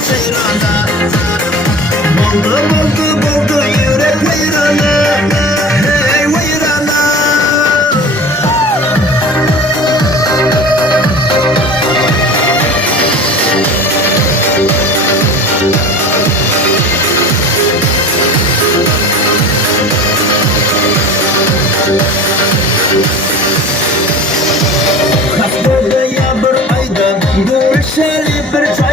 seyrana. Buldu yürek veyrana. Hey veyrana. Kasbada ya bir ayda görüşeli bir